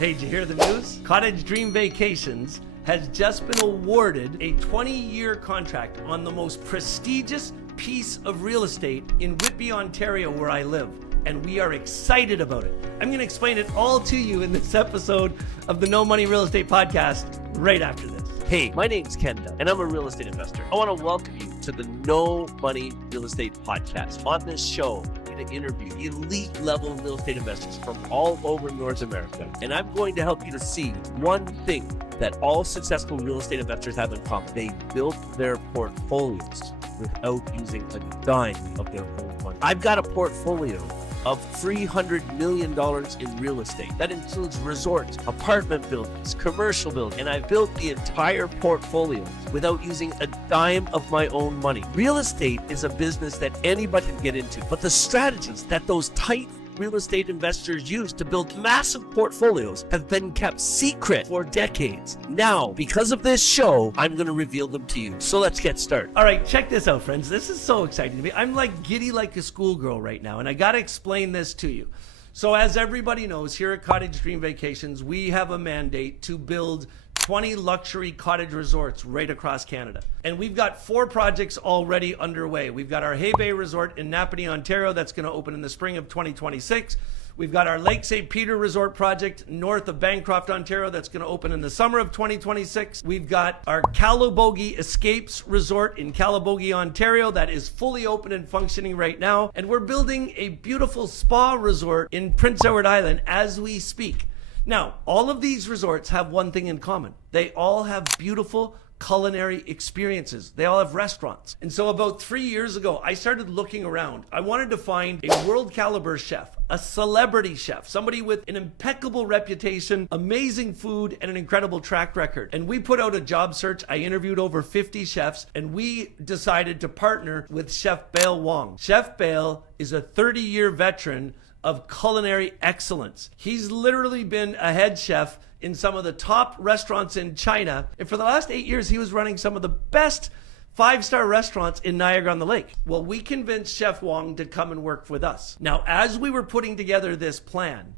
Hey, did you hear the news? Cottage Dream Vacations has just been awarded a 20-year contract on the most prestigious piece of real estate in Whitby, Ontario, where I live. And we are excited about it. I'm going to explain it all to you in this episode of the No Money Real Estate Podcast right after this. Hey, my name's Ken Dunn, and I'm a real estate investor. I want to welcome you to the No Money Real Estate Podcast. On this show, I'm going to interview elite level real estate investors from all over North America. And I'm going to help you to see one thing that all successful real estate investors have in common. They built their portfolios without using a dime of their own money. I've got a portfolio of $300 million in real estate. That includes resorts, apartment buildings, commercial buildings, and I built the entire portfolio without using a dime of my own money. Real estate is a business that anybody can get into, but the strategies that those tight real estate investors use to build massive portfolios have been kept secret for decades. Now, because of this show, I'm going to reveal them to you. So let's get started. All right, check this out, friends. This is so exciting to me. I'm like giddy like a schoolgirl right now, and I got to explain this to you. So as everybody knows, here at Cottage Dream Vacations, we have a mandate to build 20 luxury cottage resorts right across Canada. And we've got 4 projects already underway. We've got our Hay Bay Resort in Napanee, Ontario, that's going to open in the spring of 2026. We've got our Lake St. Peter Resort project north of Bancroft, Ontario, that's going to open in the summer of 2026. We've got our Calabogie Escapes Resort in Calabogie, Ontario, that is fully open and functioning right now. And we're building a beautiful spa resort in Prince Edward Island as we speak. Now, all of these resorts have one thing in common. They all have beautiful culinary experiences. They all have restaurants. And so about 3 years ago, I started looking around. I wanted to find a world caliber chef, a celebrity chef, somebody with an impeccable reputation, amazing food, and an incredible track record. And we put out a job search. I interviewed over 50 chefs, and we decided to partner with Chef Biel Wong. Chef Biel is a 30-year veteran of culinary excellence. He's literally been a head chef in some of the top restaurants in China. And for the last 8 years, he was running some of the best 5-star restaurants in Niagara-on-the-Lake. Well, we convinced Chef Wong to come and work with us. Now, as we were putting together this plan,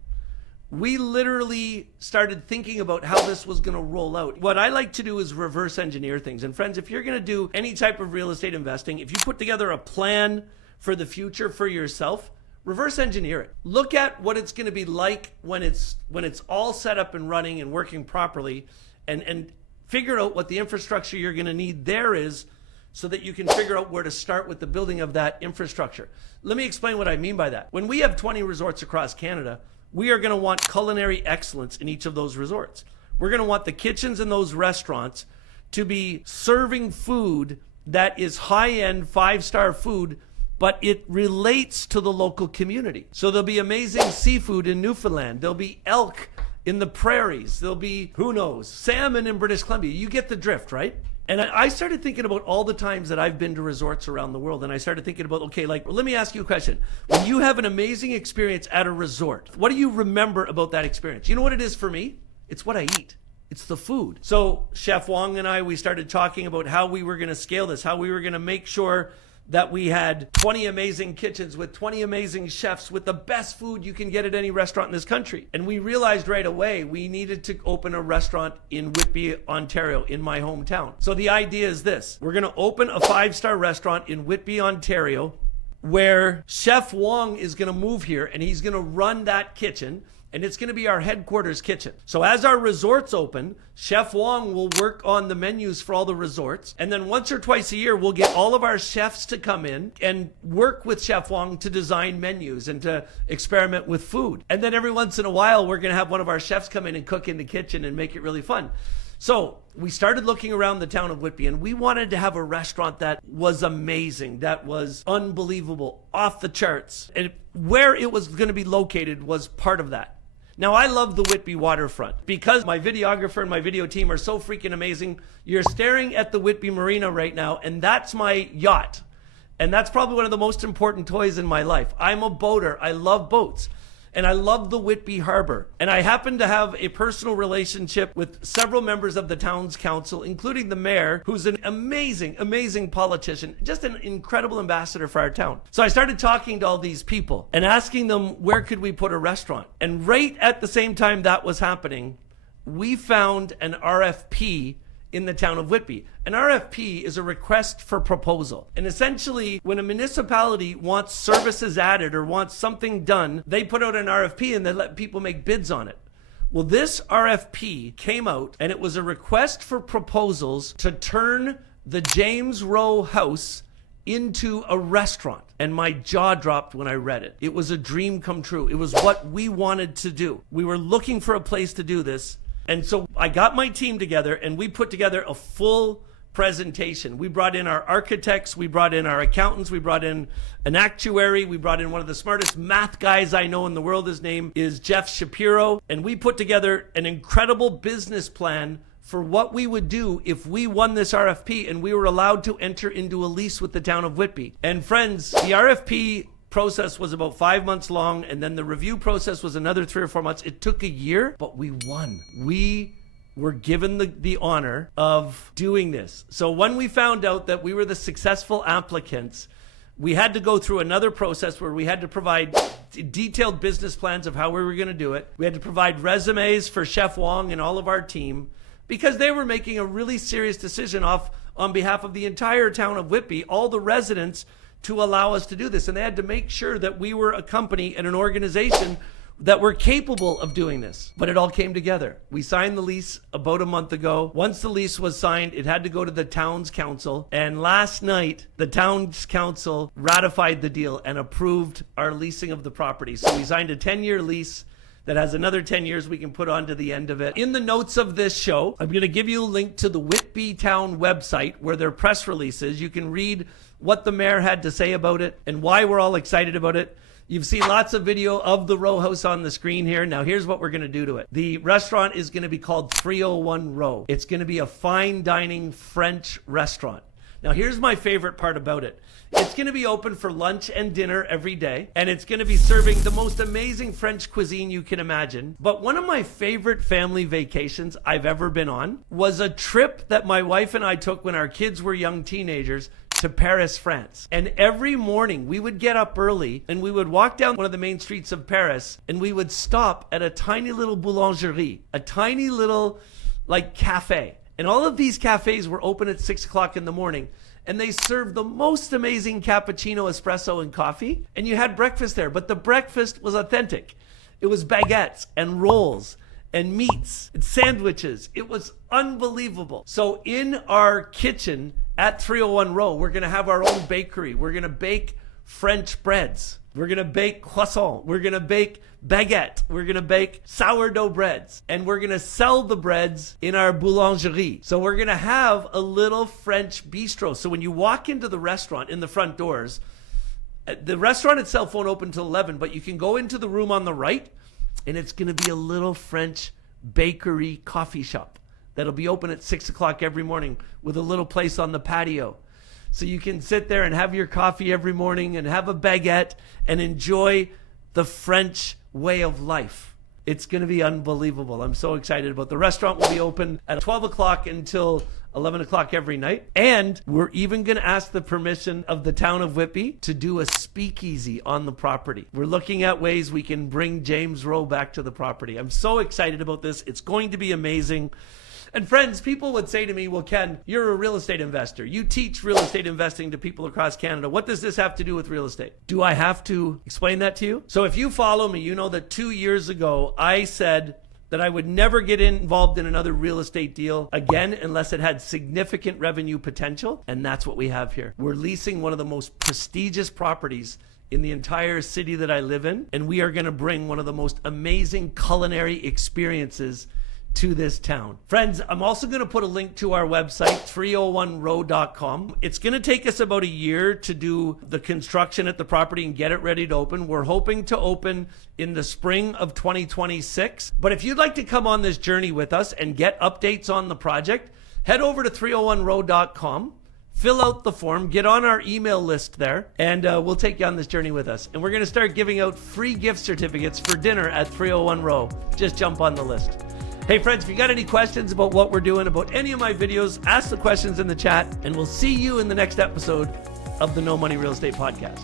we literally started thinking about how this was going to roll out. What I like to do is reverse engineer things. And friends, if you're going to do any type of real estate investing, if you put together a plan for the future for yourself, reverse engineer it. Look at what it's going to be like when it's all set up and running and working properly, and figure out what the infrastructure you're going to need there is, so that you can figure out where to start with the building of that infrastructure. Let me explain what I mean by that. When we have 20 resorts across Canada, we are going to want culinary excellence in each of those resorts. We're going to want the kitchens in those restaurants to be serving food that is high-end 5-star food, but it relates to the local community. So there'll be amazing seafood in Newfoundland. There'll be elk in the prairies. There'll be, who knows, salmon in British Columbia. You get the drift, right? And I started thinking about all the times that I've been to resorts around the world. And I started thinking about, okay, like, let me ask you a question. When you have an amazing experience at a resort, what do you remember about that experience? You know what it is for me? It's what I eat. It's the food. So Chef Wong and I, we started talking about how we were going to scale this, how we were going to make sure that we had 20 amazing kitchens with 20 amazing chefs with the best food you can get at any restaurant in this country. And we realized right away we needed to open a restaurant in Whitby, Ontario, in my hometown. So the idea is this. We're going to open a 5-star restaurant in Whitby, Ontario, where Chef Wong is going to move here, and he's going to run that kitchen, and it's going to be our headquarters kitchen. So as our resorts open, Chef Wong will work on the menus for all the resorts. And then once or twice a year, we'll get all of our chefs to come in and work with Chef Wong to design menus and to experiment with food. And then every once in a while, we're going to have one of our chefs come in and cook in the kitchen and make it really fun. So we started looking around the town of Whitby, and we wanted to have a restaurant that was amazing, that was unbelievable, off the charts. And where it was going to be located was part of that. Now, I love the Whitby waterfront because my videographer and my video team are so freaking amazing. You're staring at the Whitby Marina right now, and that's my yacht. And that's probably one of the most important toys in my life. I'm a boater. I love boats. And I love the Whitby Harbor. And I happen to have a personal relationship with several members of the town's council, including the mayor, who's an amazing, amazing politician, just an incredible ambassador for our town. So I started talking to all these people and asking them, where could we put a restaurant? And right at the same time that was happening, we found an RFP in the town of Whitby. An RFP is a request for proposal. And essentially, when a municipality wants services added or wants something done, they put out an RFP and they let people make bids on it. Well, this RFP came out and it was a request for proposals to turn the James Rowe house into a restaurant. And my jaw dropped when I read it. It was a dream come true. It was what we wanted to do. We were looking for a place to do this. And so I got my team together and we put together a full presentation. We brought in our architects, we brought in our accountants, we brought in an actuary, we brought in one of the smartest math guys I know in the world. His name is Jeff Shapiro. And we put together an incredible business plan for what we would do if we won this RFP and we were allowed to enter into a lease with the town of Whitby. And friends, the RFP process was about 5 months long, and then the review process was another 3 or 4 months. It took a year, but we won. We were given the honor of doing this. So when we found out that we were the successful applicants, we had to go through another process where we had to provide detailed business plans of how we were going to do it. We had to provide resumes for Chef Wong and all of our team, because they were making a really serious decision on behalf of the entire town of Whitby, all the residents, to allow us to do this. And they had to make sure that we were a company and an organization that were capable of doing this. But it all came together. We signed the lease about a month ago. Once the lease was signed, it had to go to the town's council. And last night, the town's council ratified the deal and approved our leasing of the property. So we signed a 10-year lease that has another 10 years we can put on to the end of it. In the notes of this show, I'm going to give you a link to the Whitby Town website where their press release is. You can read what the mayor had to say about it and why we're all excited about it. You've seen lots of video of the row house on the screen here. Now here's what we're going to do to it. The restaurant is going to be called 301 Row. It's going to be a fine dining French restaurant. Now here's my favorite part about it. It's going to be open for lunch and dinner every day, and it's going to be serving the most amazing French cuisine you can imagine. But one of my favorite family vacations I've ever been on was a trip that my wife and I took when our kids were young teenagers to Paris, France. And every morning we would get up early and we would walk down one of the main streets of Paris and we would stop at a tiny little boulangerie, a tiny little like cafe. And all of these cafes were open at 6 o'clock in the morning. And they served the most amazing cappuccino, espresso, and coffee. And you had breakfast there. But the breakfast was authentic. It was baguettes and rolls and meats and sandwiches. It was unbelievable. So in our kitchen at 301 Row, we're going to have our own bakery. We're going to bake French breads. We're going to bake croissant. We're going to bake baguette. We're going to bake sourdough breads. And we're going to sell the breads in our boulangerie. So we're going to have a little French bistro. So when you walk into the restaurant in the front doors, the restaurant itself won't open until 11, but you can go into the room on the right, and it's going to be a little French bakery coffee shop that'll be open at 6 o'clock every morning with a little place on the patio. So you can sit there and have your coffee every morning and have a baguette and enjoy the French way of life. It's going to be unbelievable. I'm so excited about it. The restaurant will be open at 12 o'clock until 11 o'clock every night. And we're even going to ask the permission of the town of Whitby to do a speakeasy on the property. We're looking at ways we can bring James Rowe back to the property. I'm so excited about this. It's going to be amazing. And friends, people would say to me, well, Ken, you're a real estate investor. You teach real estate investing to people across Canada. What does this have to do with real estate? Do I have to explain that to you? So if you follow me, you know that 2 years ago, I said that I would never get involved in another real estate deal again unless it had significant revenue potential. And that's what we have here. We're leasing one of the most prestigious properties in the entire city that I live in. And we are going to bring one of the most amazing culinary experiences to this town. Friends, I'm also going to put a link to our website, 301row.com. It's going to take us about a year to do the construction at the property and get it ready to open. We're hoping to open in the spring of 2026. But if you'd like to come on this journey with us and get updates on the project, head over to 301row.com. fill out the form, get on our email list there, and we'll take you on this journey with us. And we're going to start giving out free gift certificates for dinner at 301 Row. Just jump on the list. Hey friends, if you got any questions about what we're doing, about any of my videos, ask the questions in the chat, and we'll see you in the next episode of the No Money Real Estate Podcast.